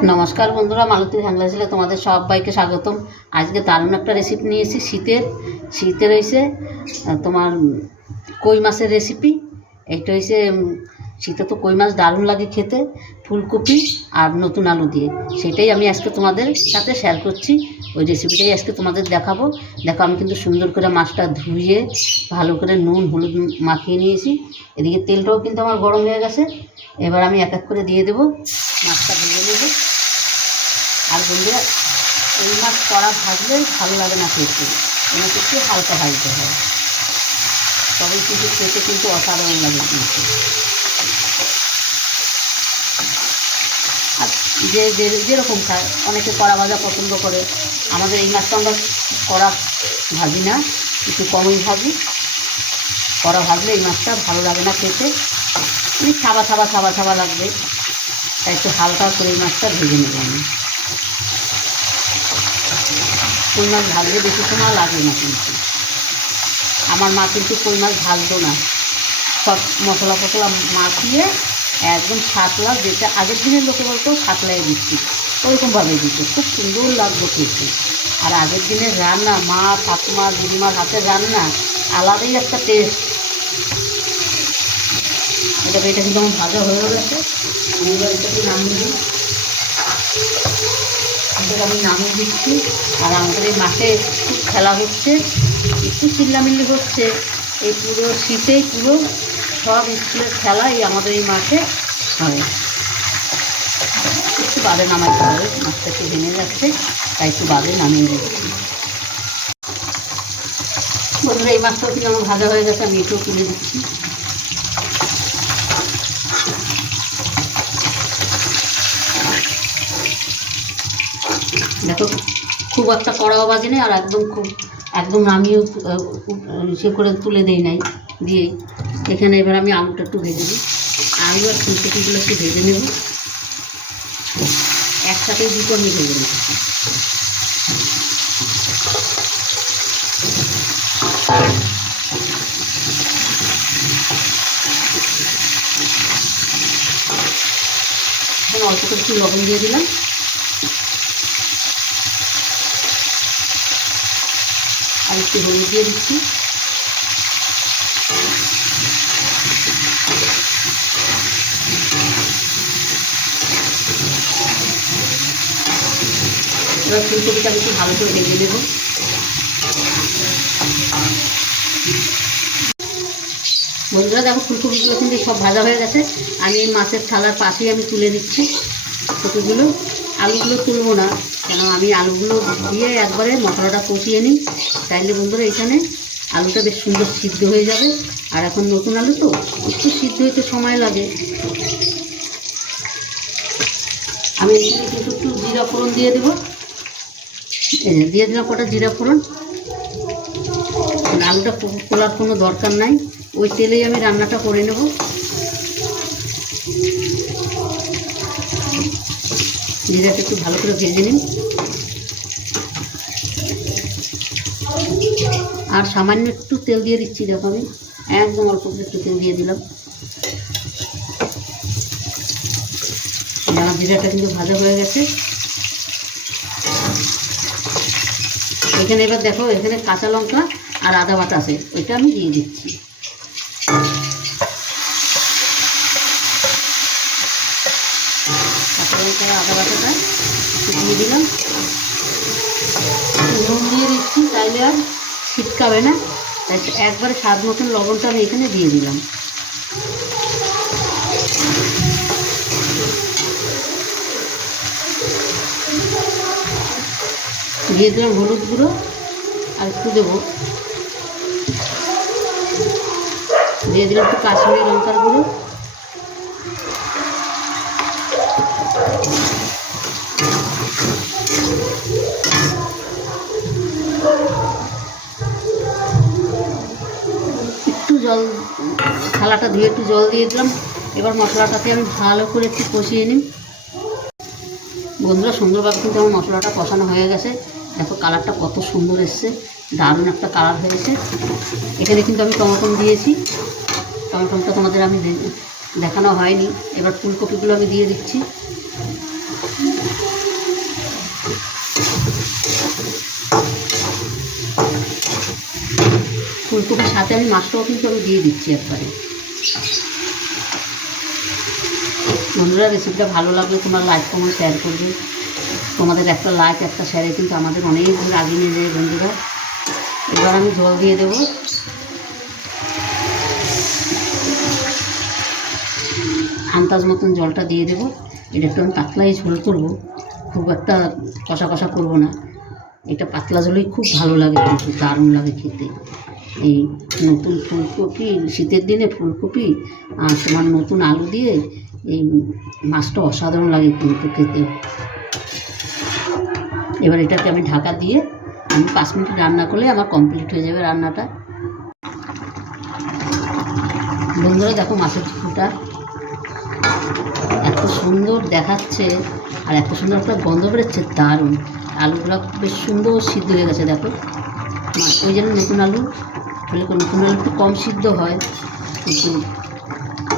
নমস্কার বন্ধুরা, মালতী হ্যাংলা ছেলে তোমাদের সবাইকে স্বাগতম। আজকে দারুণ একটা রেসিপি নিয়েছি শীতের শীতের হয়েছে তোমার কই মাছের রেসিপি এটা হয়েছে শীতে তো কই মাছ দারুণ লাগে খেতে, ফুলকপি আর নতুন আলু দিয়ে। সেটাই আমি আজকে তোমাদের সাথে শেয়ার করছি। ওই রেসিপিটাই আজকে তোমাদের দেখাবো। দেখো, আমি কিন্তু সুন্দর করে মাছটা ধুয়ে, ভালো করে নুন, হলুদ মাখিয়ে নিয়েছি। এদিকে তেলটাও কিন্তু আমার গরম হয়ে গেছে। এবার আমি এক এক করে দিয়ে দেবো। মাছটা ভেজে নেব। আর বন্ধুরা, এই মাছ কড়া ভাজলে ভালো লাগে না খেতে। এনাকে একটু হালকা ভাজতে হয় তবে কিন্তু খেতে কিন্তু অসাধারণ লাগে কিন্তু আর যে যে- যেরকম খায়। অনেকে কড়া ভাজা পছন্দ করে। আমাদের এই মাছটা আমরা কড়া ভাজি না, একটু কমই ভাজি। কড়া ভাজলে এই মাছটা ভালো লাগে না খেতে। মানে ছাবা ছাবা ছাবা ছাবা লাগবে। তাই একটু হালকা করে এই মাছটা ভেজে নেব আমি। কই মাছ ভাজলে বেশি সময় লাগে না কিন্তু। আমার মা কিন্তু কই মাছ ভাজতো না। সব মশলা ফসলা মাখিয়ে একদম ছাতলা, যেটা আগের দিনের লোকে বলতো ছাতলাই দিচ্ছি ওইরকমভাবে দিত খুব সুন্দর লাগতো খেতে। আর আগের দিনের রান্না, মা, ঠাকুমা দিদিমার হাতের রান্না, আলাদাই একটা টেস্ট এটা এটা কিন্তু আমার ভাজা হয়ে গেছে। আমি এটাকে নামিয়ে দিই। এটাকে আমি নামিয়ে দিচ্ছি। আর আমাদের এই মাঠে খুব খেলা হচ্ছে। একটু চিল্লামিল্লি হচ্ছে। এই পুরো শীতেই পুরো সব স্কুলের খেলা এই আমাদের এই মাঠে হয়। একটু বাদে নামাতে হবে মাছটা একটু ভেঙে যাচ্ছে, তাই একটু বাদে নামিয়ে দিচ্ছি বন্ধুরা, এই মাছটাও কিন্তু আমার ভাজা হয়ে গেছে, আমি এটাও তুলে দিচ্ছি। দেখো, খুব একটা কড়াও বাজে নেই, আর একদম খুব, একদম নামিয়ে সে করে তুলে দেই নাই। দিয়েই। এখানে এবার আমি আলুটা একটু ভেজে দিই আলু আর ফুলকপিগুলো একটু ভেজে নেব। একসাথে দুটো আমি ভেজে নেব। অল্প করে একটু লবণ দিয়ে দিলাম। আর একটু হলুদ দিয়ে দিচ্ছি। এবার ফুলকপিটা একটু ভালো করে ভেজে নেব। বন্ধুরা, দেখো ফুলকপিগুলো কিন্তু সব ভাজা হয়ে গেছে। আমি এই মাছের থালার পাশেই আমি তুলে দিচ্ছি কপিগুলো আলুগুলো তুলবো না কেন আমি আলুগুলো দিয়ে একবারে মশলাটা কষিয়ে নিই। তাইলে বন্ধুরা, এখানে আলুটা বেশ সুন্দর সিদ্ধ হয়ে যাবে। আর এখন নতুন আলু তো, একটু সিদ্ধ হতে সময় লাগে। আমি এখানে কিন্তু একটু জিরা ফোড়ন দিয়ে দেবো। দিয়ে দিলাম কটা জিরা ফোড়ন। আলুটা খোলার কোনো দরকার নাই। ওই তেলেই আমি রান্নাটা করে নেব। জিরাটা একটু ভালো করে ভেজে নিন। আর সামান্য একটু তেল দিয়ে দিচ্ছি, দেখো আমি। একদম অল্প একটু তেল দিয়ে দিলাম। জিরাটা কিন্তু ভাজা হয়ে গেছে। এখানে এবার দেখো, এখানে কাঁচা লঙ্কা আর আদা বাটা আছে, ওইটা আমি দিয়ে দিচ্ছি। কাঁচা লঙ্কা আদা বাটাটা দিয়ে দিলাম। নুন দিয়ে দিচ্ছি, তাইলে আর ছিটকাবে না। একবারে স্বাদ মতন লবণটা আমি এখানে দিয়ে দিলাম। দিয়ে দিলাম হলুদ গুঁড়ো আর একটু দেবো। দিয়ে দিলাম একটু কাশ্মীরি লঙ্কার গুঁড়ো। একটু জল, থালাটা ধুয়ে একটু জল দিয়ে দিলাম। এবার মশলাটাকে আমি ভালো করে একটু কষিয়ে নিই। বন্ধুরা, সুন্দরভাবে কিন্তু আমার মশলাটা কষানো হয়ে গেছে। দেখো কালারটা কত সুন্দর এসছে, দারুণ একটা কালার হয়েছে। এখানে কিন্তু আমি টমেটো দিয়েছি। টমেটোটা তোমাদের আমি দেখানো হয়নি। এবার ফুলকপিগুলো আমি দিয়ে দিচ্ছি। ফুলকপির সাথে আমি মাছটাও কিন্তু আমি দিয়ে দিচ্ছি একবারে। বন্ধুরা রেসিপিটা ভালো লাগলে তোমার লাইক কমেন্ট শেয়ার করবে। তোমাদের একটা লাইক একটা শেয়ারে কিন্তু আমাদের অনেক দূর আগে নিয়ে যায় বন্ধুরা। এবার আমি জল দিয়ে দেবো। আন্দাজ মতন জলটা দিয়ে দেবো। এটা একটু আমি পাতলাই ঝোল করব। খুব একটা কষা কষা করব না। এটা পাতলা ঝোলেই খুব ভালো লাগে কিন্তু, দারুণ লাগে খেতে। এই নতুন ফুলকপি, শীতের দিনে ফুলকপি আর তোমার নতুন আলু দিয়ে এই মাছটা অসাধারণ লাগে কিন্তু খেতে। এবার এটাকে আমি ঢাকা দিয়ে আমি পাঁচ মিনিট রান্না করলে আমার কমপ্লিট হয়ে যাবে রান্নাটা। বন্ধুরা, দেখো মাছের ঝোলটা এত সুন্দর দেখাচ্ছে আর এত সুন্দর একটা গন্ধ বেরোচ্ছে, দারুণ। আলুগুলো বেশ সুন্দর সিদ্ধ হয়ে গেছে, দেখো। ওই জন্য নতুন আলু হলে কি নতুন আলু একটু কম সিদ্ধ হয়, কিন্তু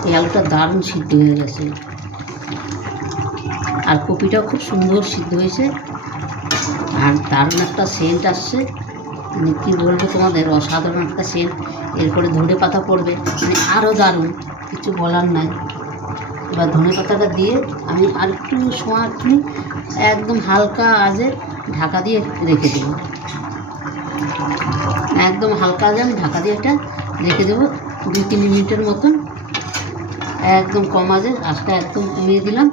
এই আলুটা দারুণ সিদ্ধ হয়ে গেছে। আর কপিটাও খুব সুন্দর সিদ্ধ হয়েছে। আর দারুণ একটা সেন্ট আসছে। মানে কী বলব তোমাদের, অসাধারণ একটা সেন্ট এরপরে ধনে পাতা পড়বে মানে আরও দারুণ, কিছু বলার নাই। এবার ধনে পাতাটা দিয়ে আমি আর একটু সময় একটু একদম হালকা আজে ঢাকা দিয়ে রেখে দেবো। একদম হালকা আজে আমি ঢাকা দিয়ে এটা রেখে দেবো দুই তিন মিনিটের মতন। একদম কম আজে আজটা একদম কমিয়ে দিলাম।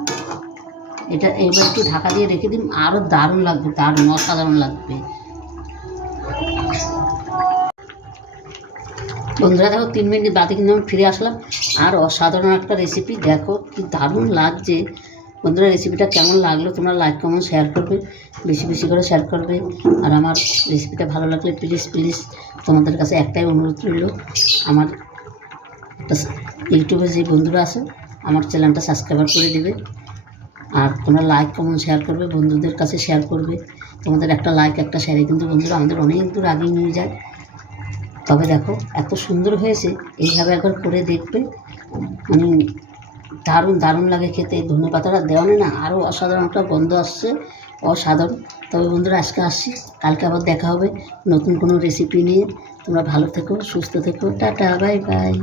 এটা এবার একটু ঢাকা দিয়ে রেখে দিন আরও দারুণ লাগবে, দারুণ, অসাধারণ লাগবে। বন্ধুরা, দেখো, তিন মিনিট বাদে কিন্তু আমি ফিরে আসলাম। আর অসাধারণ একটা রেসিপি দেখো কি দারুণ লাগছে। বন্ধুরা রেসিপিটা কেমন লাগল তোমরা লাইক কমেন্ট শেয়ার করবে। বেশি বেশি করে শেয়ার করবে। আর আমার রেসিপিটা ভালো লাগলে প্লিজ প্লিজ তোমাদের কাছে একটাই অনুরোধ রইল, আমার ইউটিউবে যে বন্ধুরা আছে, আমার চ্যানেলটা সাবস্ক্রাইব করে দেবে। আর তোমরা লাইক কমেন্ট শেয়ার করবে, বন্ধুদের কাছে শেয়ার করবে। তোমাদের একটা লাইক একটা শেয়ারে কিন্তু বন্ধুরা আমাদের অনেক দূর আগিয়ে নিয়ে যায়। তবে দেখো, এত সুন্দর হয়েছে, এইভাবে একবার করে দেখবে। মানে দারুণ দারুণ লাগে খেতে। ধনে পাতাটা দেওয়া নেই না আরও অসাধারণ একটা গন্ধ আসছে, অসাধারণ। তবে বন্ধুরা আজকে আসছি, কালকে আবার দেখা হবে নতুন কোনো রেসিপি নিয়ে। তোমরা ভালো থেকো, সুস্থ থেকো। Tata bye bye